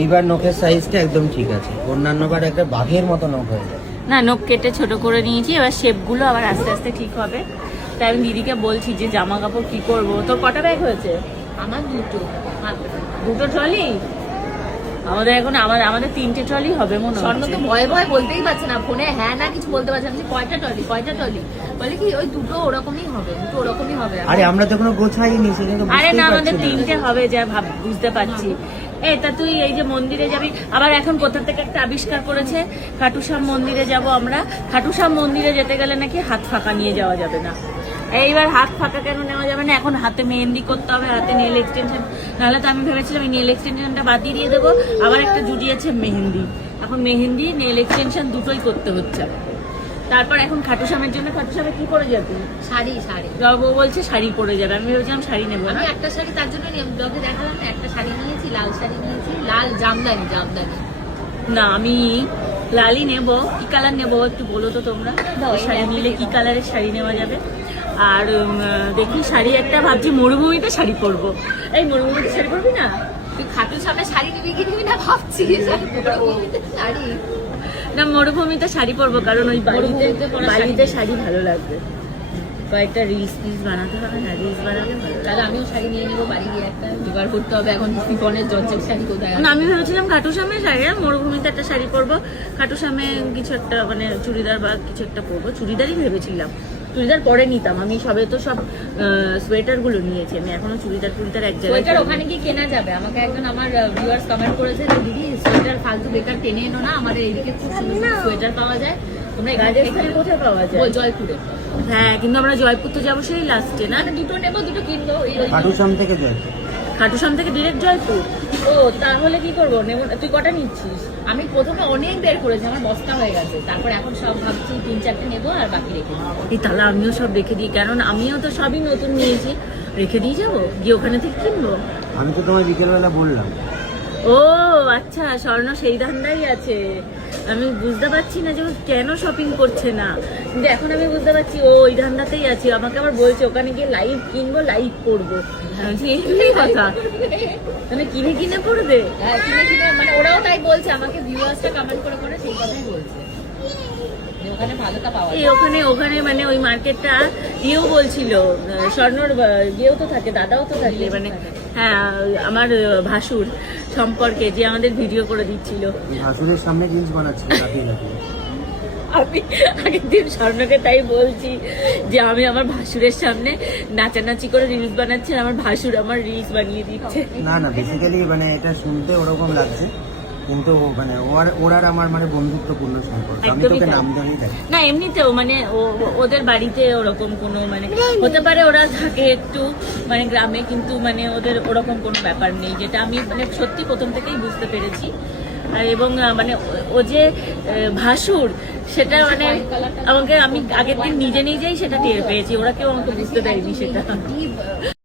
এইবার নখের সাইজটা একদম ঠিক আছে, অন্যান্যবার একটা বাঘের মতো নখ হয়ে যায়। না, নখ কেটে ছোট করে নিয়েছি, এবার শেপগুলো আবার আস্তে আস্তে ঠিক হবে। তাই আমি দিদিকে বলছি যে জামা কাপড় কি করবো। তোর কটা ব্যাগ হয়েছে? আমার দুটো ট্রলি? আমাদের এখন আমাদের 3টে ট্রলি হবে মনে হয়। স্বর্ণ তো ভয়ে ভয়ে বলতেই পারছে না, ফোনে হ্যাঁ না কিছু বলতে পারছে না। কয়টা ট্রলি বলে কি ওই দুটো ওরকমই হবে। আরে আমরা তো কোনো গোছাইনি, সেটা তো আরে না, আমাদের বুঝতেই পারছি না। 3টে হবে যা বুঝতে পারছি। তা তুই এই যে মন্দিরে যাবি, আবার এখন কোথা থেকে একটা আবিষ্কার করেছে, খাটুশ্যাম মন্দিরে যাব আমরা। খাটুশ্যাম মন্দিরে যেতে গেলে নাকি হাত ফাঁকা নিয়ে যাওয়া যাবে না। এইবার হাত ফাঁকা কেন নেওয়া যাবে না? এখন হাতে মেহেন্দি করতে হবে, হাতে নেল এক্সটেনশন। নাহলে তো আমি ভেবেছিলাম এই নেল এক্সটেনশনটা বাদ দিয়ে দেবো, আবার একটা জুড়িয়েছে মেহেন্দি। এখন মেহেন্দি নেল এক্সটেনশন দুটোই করতে হচ্ছে। তারপর এখন খাটুশ্যামের জন্য, খাটুশ্যামে কি পরে যাবি? শাড়ি বউ বলছে শাড়ি পরে যাবে, আমি ভেবেছিলাম শাড়ি নেবো না। আমি একটা শাড়ি তার জন্য ব্লগে দেখালাম না, একটা শাড়ি নিয়েছি, লাল শাড়ি নিয়েছি, লাল জামদানি। না, আমি লালই নেবো। কি কালার নেবো একটু বলো তো তোমরা। শাড়ি নিলে কি কালারের শাড়ি নেওয়া যাবে? আর দেখি শাড়ি একটা ভাবছি মরুভূমিতে শাড়ি পরবো। এই মরুভূমিতে শাড়ি পরবি না? তুই খাটুর সামনে শাড়ি নিবি কি নিবি না ভাবছি। শাড়ি না, মরুভূমিতে শাড়ি পরবো, কারণ ওই বাড়িতে শাড়ি ভালো লাগবে। কয়েকটা রিলস বানাতে হবে না, রিলস বানালে ভালো লাগবে। তাহলে আমিও শাড়ি নিয়ে নেবো, বাড়ি গিয়ে একটা জোগাড় করতে হবে। এখন শিফনের জর্জেট শাড়ি কোথায়? না, আমি ভেবেছিলাম খাটুশ্যামের শাড়ি, মরুভূমিতে একটা শাড়ি পরবো, খাটুশ্যামে কিছু একটা মানে চুড়িদার বা কিছু একটা পরবো। চুড়িদারই ভেবেছিলাম, চুড়িদার পরে নিতাম আমি। সবে তো সব সোয়েটার গুলো নিয়েছি, আমি এখনো চুড়িদার এক জায়গায়। সোয়েটার ওখানে গিয়ে কেনা যাবে। আমাকে একজন আমার ভিউয়ার্স কমেন্ট করেছে যে দিদি সোয়েটার ফালতু বেকার টেনে এনো না, আমাদের এইদিকে খুব সুন্দর সোয়েটার পাওয়া যায়। তোমরা রাজস্থানে কোথায় পাওয়া যায়? জয়পুরে। হ্যাঁ, কিন্তু আমরা জয়পুর তো যাবো সেই লাস্টে না? দুটো নেবো, দুটো কিনবো। খাটুশ্যাম থেকে জয়, খাটুশ্যাম থেকে ডিরেক্ট জয়পুর? ও, তাহলে কি করবো? নেবো। তুই কটা নিচ্ছিস? আমি প্রথমে অনেক বের করেছি, আমার বস্তা হয়ে গেছে। তারপর এখন সব ভাবছি 3-4টে নেবো আর বাকি রেখে দেবো। এই তাহলে আমিও সব রেখে দিই, কারণ আমিও তো সবই নতুন নিয়েছি। রেখে দিয়ে যাবো, গিয়ে ওখানে থেকে কিনবো। আমি তো তোমায় বিকেলবেলা বললাম। ও আচ্ছা, স্বর্ণ সেই ধান্দাই আছে। আমি বুঝতে পারছি না যে ও কেন শপিং করছে না, কিন্তু এখন আমি বুঝতে পারছি ও ওই ধান্দাতেই আছে। আমাকে আবার বলছে ওখানে গিয়ে লাইভ কিনবো, লাইভ পড়বো। এই কথা মানে কিনে পড়বে। হ্যাঁ, কিনে মানে ওরাও তাই বলছে আমাকে, ভিউয়ার্সটা কমেন্ট করে সেই কথাই বলছে যে ওখানে ভালোটা পাওয়া যায়। ওখানে মানে ওই মার্কেটটা ইয়েও বলছিল, স্বর্ণর ইয়েও তো থাকে, দাদাও তো থাকে, মানে হ্যাঁ আমার ভাসুর সম্পর্কে যে আমাদের ভিডিও করে দিচ্ছিল। ভাসুরের সামনে জিনিস বানাচ্ছিল আমি আগের দিন স্বর্ণকে তাই বলছি যে আমি আমার ভাসুরের সামনে নাচানাচি করে রিলস বানাচ্ছি, আর আমার ভাসুর আমার রিলস বানিয়ে দিচ্ছে। না বেসিক্যালি মানে এটা শুনতে ওরকম লাগছে, কিন্তু মানে ওর আর আমার মানে বন্ধুত্বপূর্ণ সম্পর্ক। আমি তোকে নাম জানি না, এমনিতেও মানে ওদের বাড়িতে ওরকম কোনো মানে হতে পারে ওরা থাকে একটু মানে গ্রামে, কিন্তু মানে ওদের ওরকম কোনো ব্যাপার নেই, যেটা আমি মানে সত্যি প্রথম থেকেই বুঝতে পেরেছি। এবং মানে ও যে ভাসুর সেটা মানে আমাকে, আমি আগের দিন নিজেই সেটা টের পেয়েছি, ওরা কেউ আমাকে বুঝতে দেয়নি সেটা।